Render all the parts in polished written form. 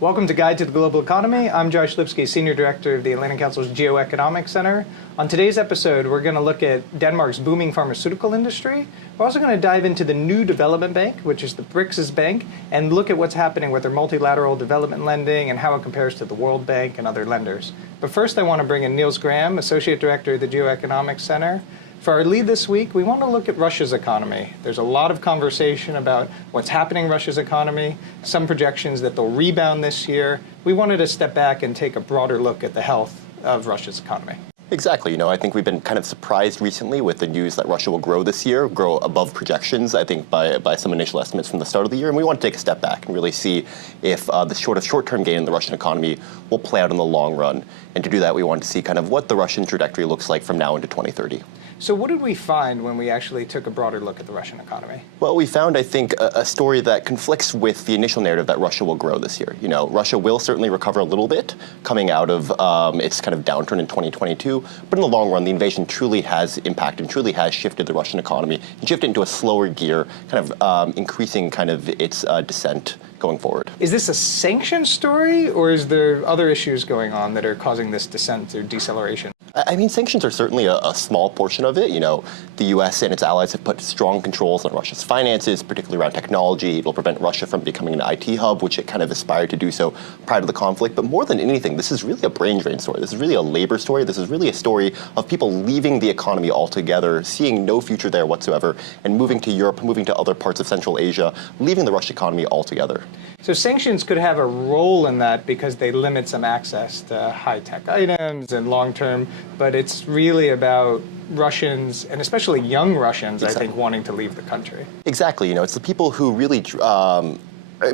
Welcome to Guide to the Global Economy. I'm Josh Lipsky, Senior Director of the Atlantic Council's GeoEconomics Center. On today's episode, we're going to look at Denmark's booming pharmaceutical industry. We're also going to dive into the New Development Bank, which is the BRICS bank, and look at what's happening with their multilateral development lending and how it compares to the World Bank and other lenders. But first, I want to bring in Niels, Associate Director of the GeoEconomics Center. For our lead this week, we want to look at Russia's economy. There's a lot of conversation about what's happening in Russia's economy, some projections that they'll rebound this year. We wanted to step back and take a broader look at the health of Russia's economy. Exactly. I think we've been kind of surprised recently with the news that Russia will grow this year, grow above projections, I think, by some initial estimates from the start of the year. And we want to take a step back and really see if the short-term gain in the Russian economy will play out in the long run. And to do that, we want to see kind of what the Russian trajectory looks like from now into 2030. So what did we find when we actually took a broader look at the Russian economy? Well, we found, I think, a story that conflicts with the initial narrative that Russia will grow this year. Russia will certainly recover a little bit coming out of its kind of downturn in 2022. But in the long run, the invasion truly has impacted, truly has shifted the Russian economy and shifted into a slower gear, kind of increasing kind of its descent going forward. Is this a sanction story, or is there other issues going on that are causing this descent or deceleration? I mean, sanctions are certainly a small portion of it. The U.S. and its allies have put strong controls on Russia's finances, particularly around technology. It'll prevent Russia from becoming an IT hub, which it kind of aspired to do so prior to the conflict. But more than anything, this is really a brain drain story. This is really a labor story. This is really a story of people leaving the economy altogether, seeing no future there whatsoever, and moving to Europe, moving to other parts of Central Asia, leaving the Russian economy altogether. So sanctions could have a role in that because they limit some access to high-tech items and long-term, but it's really about Russians, and especially young Russians, exactly, I think, wanting to leave the country. Exactly. It's the people who really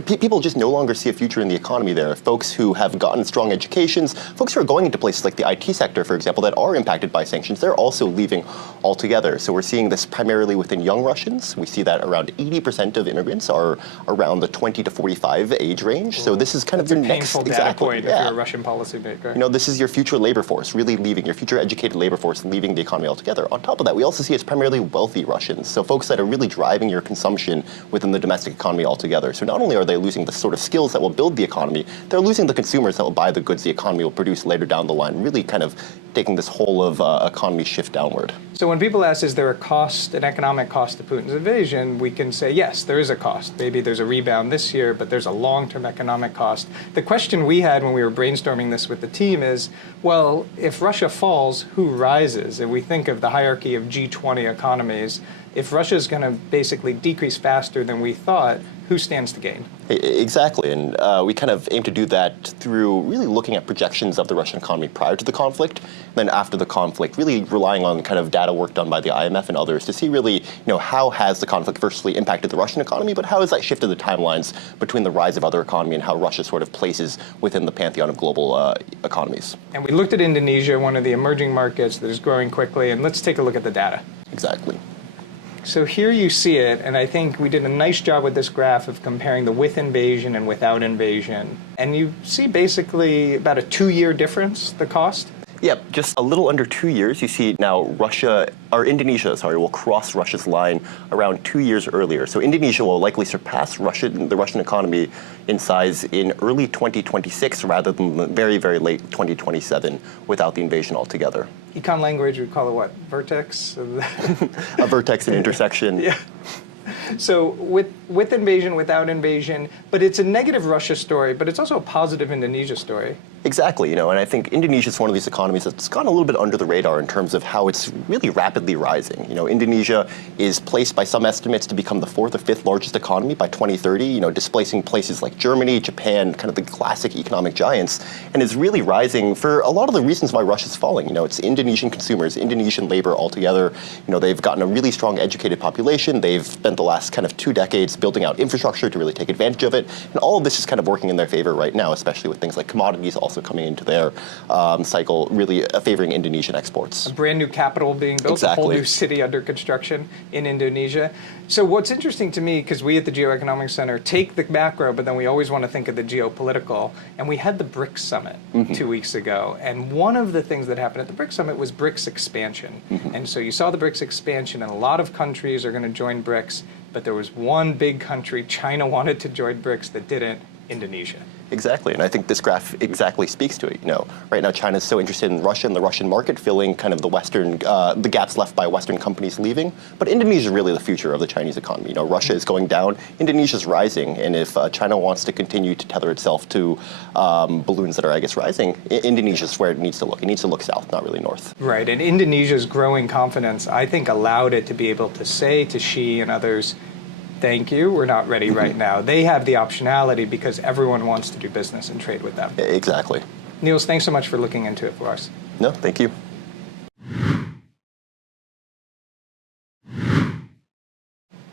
people just no longer see a future in the economy there. Folks who have gotten strong educations, folks who are going into places like the IT sector, for example, that are impacted by sanctions, they're also leaving altogether. So we're seeing this primarily within young Russians. We see that around 80% of immigrants are around the 20 to 45 age range. So this is kind of your next painful data point if you're a Russian policymaker. This is your future labor force, really leaving, your future educated labor force leaving the economy altogether. On top of that, we also see it's primarily wealthy Russians. So folks that are really driving your consumption within the domestic economy altogether. So not only are they losing the sort of skills that will build the economy, they're losing the consumers that will buy the goods the economy will produce later down the line, really kind of taking this whole of economy shift downward. So when people ask, is there an economic cost to Putin's invasion, we can say, yes, there is a cost. Maybe there's a rebound this year, but there's a long-term economic cost. The question we had when we were brainstorming this with the team is, well, if Russia falls, who rises? And we think of the hierarchy of G20 economies. If Russia's going to basically decrease faster than we thought, who stands to gain? Exactly, and we kind of aim to do that through really looking at projections of the Russian economy prior to the conflict, and then after the conflict, really relying on kind of data work done by the IMF and others to see really, how has the conflict firstly impacted the Russian economy, but how has that shifted the timelines between the rise of other economy and how Russia sort of places within the pantheon of global economies. And we looked at Indonesia, one of the emerging markets that is growing quickly, and let's take a look at the data. Exactly. So here you see it, and I think we did a nice job with this graph of comparing the with invasion and without invasion. And you see basically about a 2-year difference, the cost. Yep, just a little under 2 years. You see now Indonesia will cross Russia's line around 2 years earlier. So Indonesia will likely surpass the Russian economy in size in early 2026 rather than the very, very late 2027 without the invasion altogether. Econ language, we call it what? Vertex? A vertex, an intersection. Yeah. So with invasion, without invasion, but it's a negative Russia story, but it's also a positive Indonesia story. Exactly, and I think Indonesia is one of these economies that's gone a little bit under the radar in terms of how it's really rapidly rising. Indonesia is placed by some estimates to become the 4th or 5th largest economy by 2030, displacing places like Germany, Japan, kind of the classic economic giants, and is really rising for a lot of the reasons why Russia's falling. It's Indonesian consumers, Indonesian labor altogether. They've gotten a really strong educated population. They've spent the last kind of 2 decades building out infrastructure to really take advantage of it, and all of this is kind of working in their favor right now, especially with things like commodities also coming into their cycle, really favoring Indonesian exports. A brand new capital being built, exactly. A whole new city under construction in Indonesia. So what's interesting to me, because we at the GeoEconomics Center take the macro, but then we always want to think of the geopolitical, and we had the BRICS Summit 2 weeks ago, and one of the things that happened at the BRICS Summit was BRICS expansion. And so you saw the BRICS expansion, and a lot of countries are going to join BRICS, but there was one big country, China wanted to join BRICS, that didn't, Indonesia. Exactly, and I think this graph exactly speaks to it. Right now China is so interested in Russia and the Russian market, filling kind of the gaps left by Western companies leaving. But Indonesia is really the future of the Chinese economy. Russia is going down, Indonesia is rising, and if China wants to continue to tether itself to balloons that are, I guess, rising, Indonesia is where it needs to look. It needs to look south, not really north. Right, and Indonesia's growing confidence, I think, allowed it to be able to say to Xi and others, thank you, we're not ready right now. They have the optionality because everyone wants to do business and trade with them. Exactly. Niels, thanks so much for looking into it for us. No, thank you.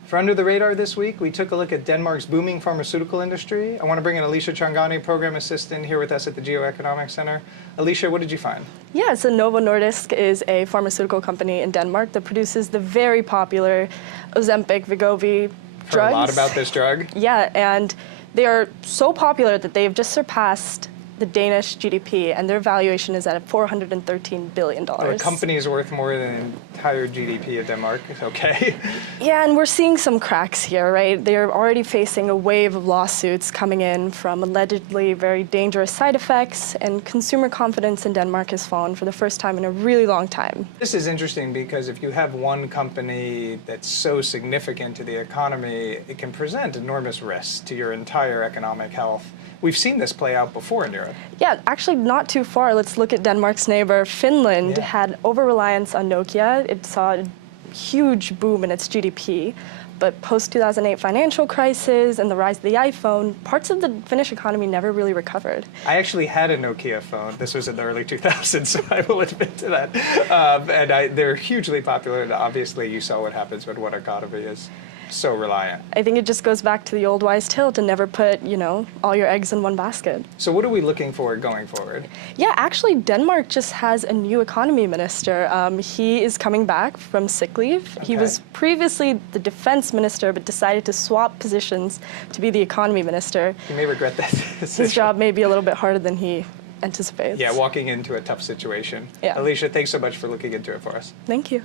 For Under the Radar this week, we took a look at Denmark's booming pharmaceutical industry. I want to bring in Alisha Chhangani, Program Assistant, here with us at the GeoEconomics Center. Alisha, what did you find? Yeah, so Novo Nordisk is a pharmaceutical company in Denmark that produces the very popular Ozempic, Wegovy drugs. Heard a lot about this drug. Yeah, and they are so popular that they have just surpassed the Danish GDP, and their valuation is at $413 billion. Well, the company is worth more than the entire GDP of Denmark. Okay. Yeah, and we're seeing some cracks here, right? They're already facing a wave of lawsuits coming in from allegedly very dangerous side effects, and consumer confidence in Denmark has fallen for the first time in a really long time. This is interesting because if you have one company that's so significant to the economy, it can present enormous risks to your entire economic health. We've seen this play out before in Europe. Yeah, actually not too far. Let's look at Denmark's neighbor. Finland had over-reliance on Nokia. It saw a huge boom in its GDP. But post-2008 financial crisis and the rise of the iPhone, parts of the Finnish economy never really recovered. I actually had a Nokia phone. This was in the early 2000s, so I will admit to that. They're hugely popular, and obviously you saw what happens when one economy is so reliant. I think it just goes back to the old wise tale to never put, all your eggs in one basket. So what are we looking for going forward? Yeah, actually, Denmark just has a new economy minister. He is coming back from sick leave. Okay. He was previously the defense minister, but decided to swap positions to be the economy minister. You may regret that decision. His job may be a little bit harder than he anticipates. Yeah, walking into a tough situation. Yeah. Alisha, thanks so much for looking into it for us. Thank you.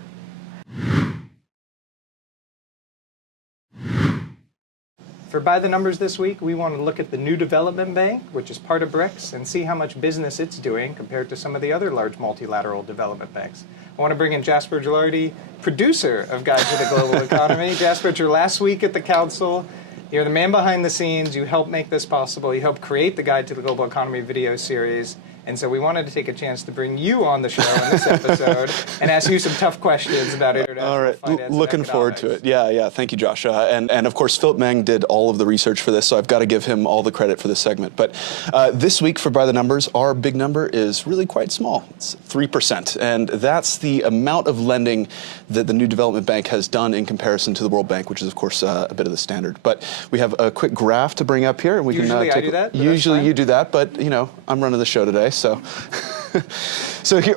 For By the Numbers this week, we want to look at the New Development Bank, which is part of BRICS, and see how much business it's doing compared to some of the other large multilateral development banks. I want to bring in Jasper, Gilardi, producer of Guide to the Global Economy. Jasper, it's your last week at the Council. You're the man behind the scenes. You helped make this possible. You helped create the Guide to the Global Economy video series. And so we wanted to take a chance to bring you on the show in this episode and ask you some tough questions about international finance. Looking forward to it. Yeah. Thank you, Josh. And of course, Philip Meng did all of the research for this, so I've got to give him all the credit for this segment. But this week for By the Numbers, our big number is really quite small. It's 3%. And that's the amount of lending that the New Development Bank has done in comparison to the World Bank, which is, of course, a bit of the standard. But we have a quick graph to bring up here. And we Usually can I do that. Usually you do that, but, I'm running the show today. So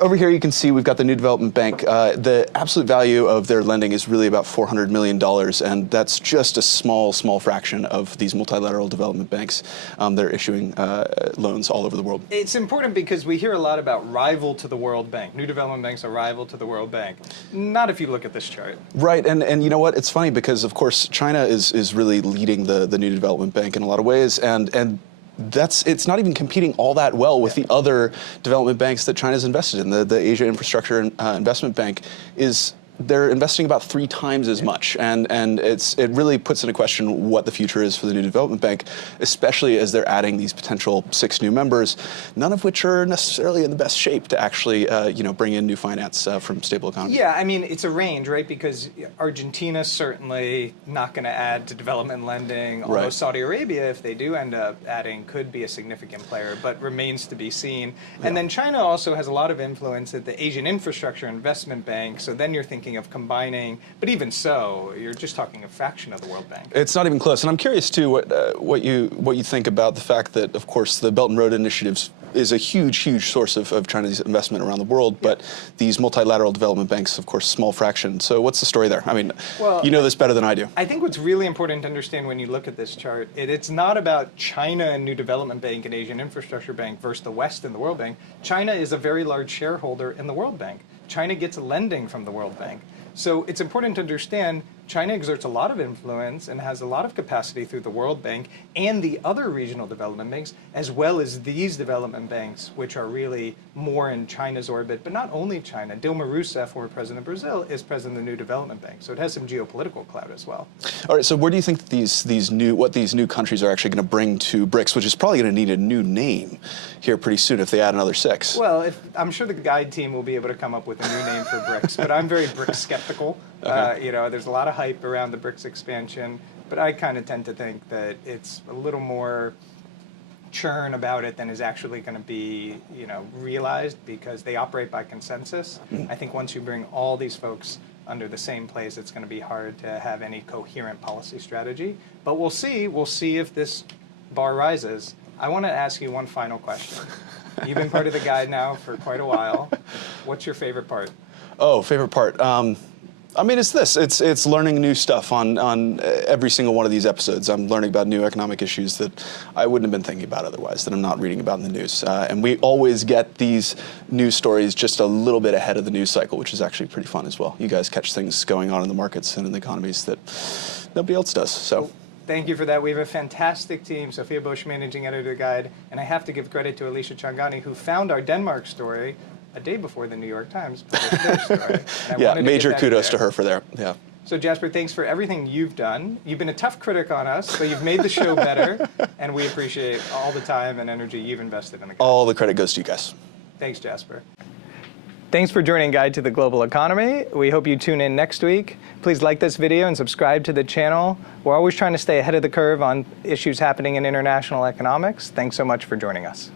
over here you can see we've got the New Development Bank. The absolute value of their lending is really about $400 million, and that's just a small fraction of these multilateral development banks. They're issuing loans all over the world. It's important because we hear a lot about rival to the World Bank. New Development Banks are rival to the World Bank. Not if you look at this chart. Right, and you know what? It's funny because, of course, China is really leading the New Development Bank in a lot of ways, and it's not even competing all that well with the other development banks that China's invested in. The Asia Infrastructure Investment Bank they're investing about 3 times as much, and it really puts into question what the future is for the New Development Bank, especially as they're adding these potential 6 new members, none of which are necessarily in the best shape to actually bring in new finance from stable economies. Yeah, I mean, it's a range, right? Because Argentina's certainly not going to add to development lending, although Right. Saudi Arabia, if they do end up adding, could be a significant player, but remains to be seen. And then China also has a lot of influence at the Asian Infrastructure Investment Bank, so then you're thinking of combining, but even so, you're just talking a fraction of the World Bank. It's not even close. And I'm curious, too, what you think about the fact that, of course, the Belt and Road Initiatives is a huge source of China's investment around the world, but these multilateral development banks, of course, small fraction. So what's the story there? I mean, you know this better than I do. I think what's really important to understand when you look at this chart, it's not about China and New Development Bank and Asian Infrastructure Bank versus the West and the World Bank. China is a very large shareholder in the World Bank. China gets lending from the World Bank. So it's important to understand China exerts a lot of influence and has a lot of capacity through the World Bank and the other regional development banks, as well as these development banks, which are really more in China's orbit, but not only China. Dilma Rousseff, former president of Brazil, is president of the New Development Bank, so it has some geopolitical clout as well. All right, so where do you think what these new countries are actually going to bring to BRICS, which is probably going to need a new name here pretty soon if they add another 6? Well, I'm sure the guide team will be able to come up with a new name for BRICS, but I'm very BRICS skeptical. Okay. There's a lot of hype around the BRICS expansion, but I kind of tend to think that it's a little more churn about it than is actually going to be, realized, because they operate by consensus. I think once you bring all these folks under the same place, it's going to be hard to have any coherent policy strategy. But we'll see. We'll see if this bar rises. I want to ask you one final question. You've been part of the guide now for quite a while. What's your favorite part? Oh, favorite part. It's this. It's learning new stuff on every single one of these episodes. I'm learning about new economic issues that I wouldn't have been thinking about otherwise, that I'm not reading about in the news. And we always get these news stories just a little bit ahead of the news cycle, which is actually pretty fun as well. You guys catch things going on in the markets and in the economies that nobody else does. So. Thank you for that. We have a fantastic team. Sophia Bush, managing editor of the guide, and I have to give credit to Alisha Chhangani, who found our Denmark story a day before the New York Times published their story. Yeah, major kudos to her for there. Yeah. So Jasper, thanks for everything you've done. You've been a tough critic on us, but you've made the show better, and we appreciate all the time and energy you've invested in the guide. All the credit goes to you guys. Thanks, Jasper. Thanks for joining Guide to the Global Economy. We hope you tune in next week. Please like this video and subscribe to the channel. We're always trying to stay ahead of the curve on issues happening in international economics. Thanks so much for joining us.